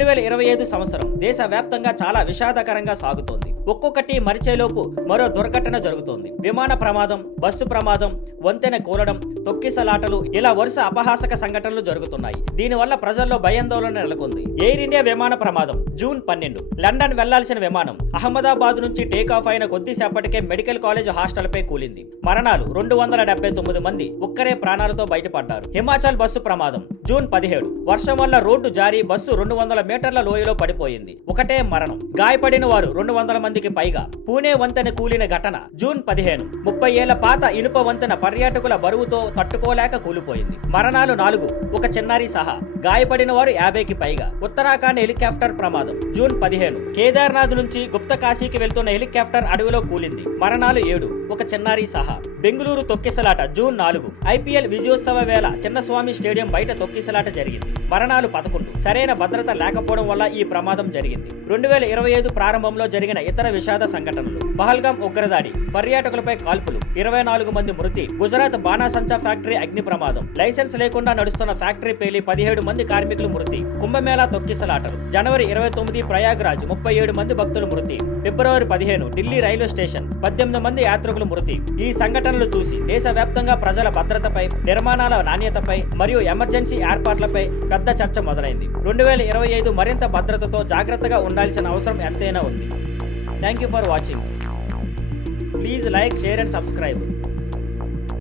2025 సంవత్సరం దేశవ్యాప్తంగా చాలా విషాదకరంగా సాగుతోంది. ఒక్కొక్కటి మరిచేలోపు మరో దుర్ఘటన జరుగుతోంది. విమాన ప్రమాదం, బస్సు ప్రమాదం, వంతెన కూలడం, తొక్కిసలాటలు, ఇలా వరుస అపహాసక సంఘటనలు జరుగుతున్నాయి. దీనివల్ల ప్రజల్లో భయాందోళన నెలకొంది. ఎయిర్ ఇండియా విమాన ప్రమాదం జూన్ 12. లండన్ వెళ్లాల్సిన విమానం అహ్మదాబాద్ నుంచి టేకాఫ్ అయిన కొద్దిసేపటికే మెడికల్ కాలేజ్ హాస్టల్ పై కూలింది. మరణాలు 279 మంది ఒక్కరే ప్రాణాలతో బయటపడ్డారు. హిమాచల్ బస్సు ప్రమాదం జూన్ 17. వర్షం వల్ల రోడ్డు జారి బస్సు 200 మీటర్ల లోయలో పడిపోయింది. ఒకటే మరణం, గాయపడిన వారు 200 మందికి పైగా. పూణే వంతెన కూలిన ఘటన జూన్ 15. 30 ఏళ్ల పాత ఇనుప వంతెన పర్యాటకుల బరువుతో తట్టుకోలేక కూలిపోయింది. మరణాలు 4, ఒక చిన్నారి సహా. గాయపడిన వారు 50కి పైగా. ఉత్తరాఖండ్ హెలికాప్టర్ ప్రమాదం జూన్ 15. కేదార్నాథ్ నుంచి గుప్త కాశీకి వెళ్తున్న హెలికాప్టర్ అడవిలో కూలింది. మరణాలు 7, ఒక చిన్నారి సహా. బెంగళూరు తొక్కిసలాట జూన్ 4. ఐపీఎల్ విజయోత్సవ వేళ చిన్నస్వామి స్టేడియం బయట తొక్కిసలాట జరిగింది. మరణాలు 11. సరైన భద్రత లేకపోవడం వల్ల ఈ ప్రమాదం జరిగింది. 2025 ప్రారంభంలో జరిగిన ఇతర విషాద సంఘటనలు: పహల్గాం ఉగ్రదాడి, పర్యాటకులపై కాల్పులు, 24 మంది మృతి. గుజరాత్ బాణాసంచా ఫ్యాక్టరీ అగ్ని ప్రమాదం, లైసెన్స్ లేకుండా నడుస్తున్న ఫ్యాక్టరీ పేలి 17 మంది కార్మికులు మృతి. కుంభమేళా తొక్కిసలాటలు జనవరి 29 ప్రయాగ్రాజ్ 37 మంది భక్తులు మృతి. ఫిబ్రవరి 15 ఢిల్లీ రైల్వే స్టేషన్ 18 మంది యాత్రికులు మృతి. ఈ సంఘటనలు చూసి దేశవ్యాప్తంగా ప్రజల భద్రతపై, నిర్మాణాల నాణ్యతపై మరియు ఎమర్జెన్సీ ఏర్పాట్లపై పెద్ద చర్చ మొదలైంది. 2025 మరింత భద్రతతో జాగ్రత్తగా ఉండాల్సిన అవసరం ఎంతైనా ఉంది. Thank you for watching. Please like, share and subscribe.